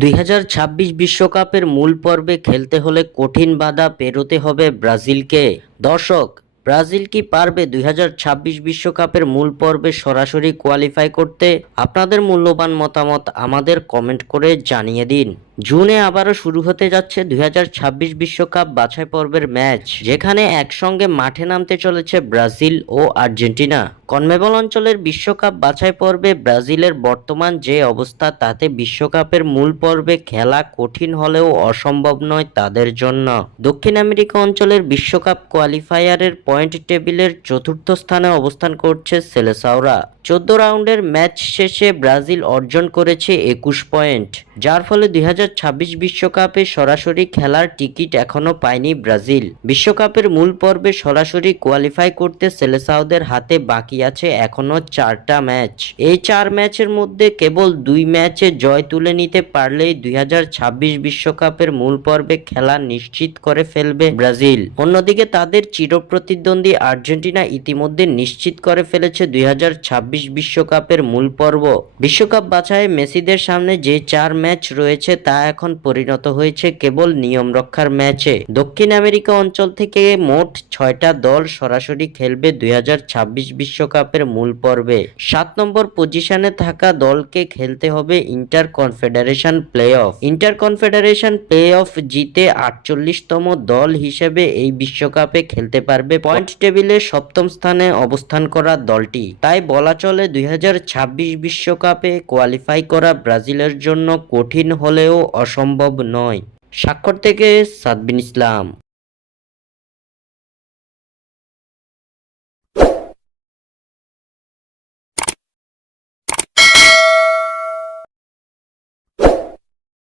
দুই বিশ্বকাপের মূল পর্বে খেলতে হলে কঠিন বাধা পেরোতে হবে ব্রাজিলকে। দর্শক, ব্রাজিল কি পারবে দুই বিশ্বকাপের মূল পর্বে সরাসরি কোয়ালিফাই করতে? আপনাদের মূল্যবান মতামত আমাদের কমেন্ট করে জানিয়ে দিন। জুনে আবারও শুরু হতে যাচ্ছে দুই হাজার বিশ্বকাপ বাছাই পর্বের ম্যাচ, যেখানে একসঙ্গে মাঠে নামতে চলেছে ব্রাজিল ও আর্জেন্টিনা। কনমেবল অঞ্চলের বিশ্বকাপ বাছাই পর্বে ব্রাজিলের বর্তমান যে অবস্থা, তাতে বিশ্বকাপের মূল পর্বে খেলা কঠিন হলেও অসম্ভব নয় তাদের জন্য। দক্ষিণ আমেরিকা অঞ্চলের বিশ্বকাপ কোয়ালিফায়ারের পয়েন্ট টেবিলের চতুর্থ স্থানে অবস্থান করছে সেলেসাওরা। চোদ্দ রাউন্ডের ম্যাচ শেষে ব্রাজিল অর্জন করেছে একুশ পয়েন্ট, যার ফলে দুই হাজার বিশ্বকাপে সরাসরি খেলার টিকিট এখনও পায়নি ব্রাজিল। বিশ্বকাপের মূল পর্বে সরাসরি কোয়ালিফাই করতে সেলেসাওদের হাতে বাকি আছে এখনও চারটা ম্যাচ। এই চার ম্যাচের মধ্যে কেবল দুই ম্যাচে জয় তুলে নিতে পারলেই দুই বিশ্বকাপের মূল পর্বে খেলা নিশ্চিত করে ফেলবে ব্রাজিল। অন্যদিকে তাদের চিরপ্রতিদ্বন্দ্বী আর্জেন্টিনা ইতিমধ্যে নিশ্চিত করে ফেলেছে দুই বিশ্বকাপের মূল পর্ব। বিশ্বকাপ বাছাই মেসিদের সামনে যে চার ম্যাচ রয়েছে তা এখন পরিণত হয়েছে কেবল নিয়ম রক্ষার ম্যাচে। দক্ষিণ আমেরিকা অঞ্চল থেকে মোট ছয়টা দল সরাসরি খেলবে দুই বিশ্বকাপের মূল পর্বে। সাত নম্বর পজিশনে থাকা দলকে খেলতে হবে inter confederation playoff inter confederation playoff জিতে আটচল্লিশতম দল হিসেবে এই বিশ্বকাপে খেলতে পারবে পয়েন্ট টেবিলে সপ্তম স্থানে অবস্থান করা দলটি। তাই বলা চলে দুই বিশ্বকাপে কোয়ালিফাই করা ব্রাজিলের জন্য কঠিন হলেও অসম্ভব নয়। স্বাক্ষর থেকে সাদবিন ইসলাম।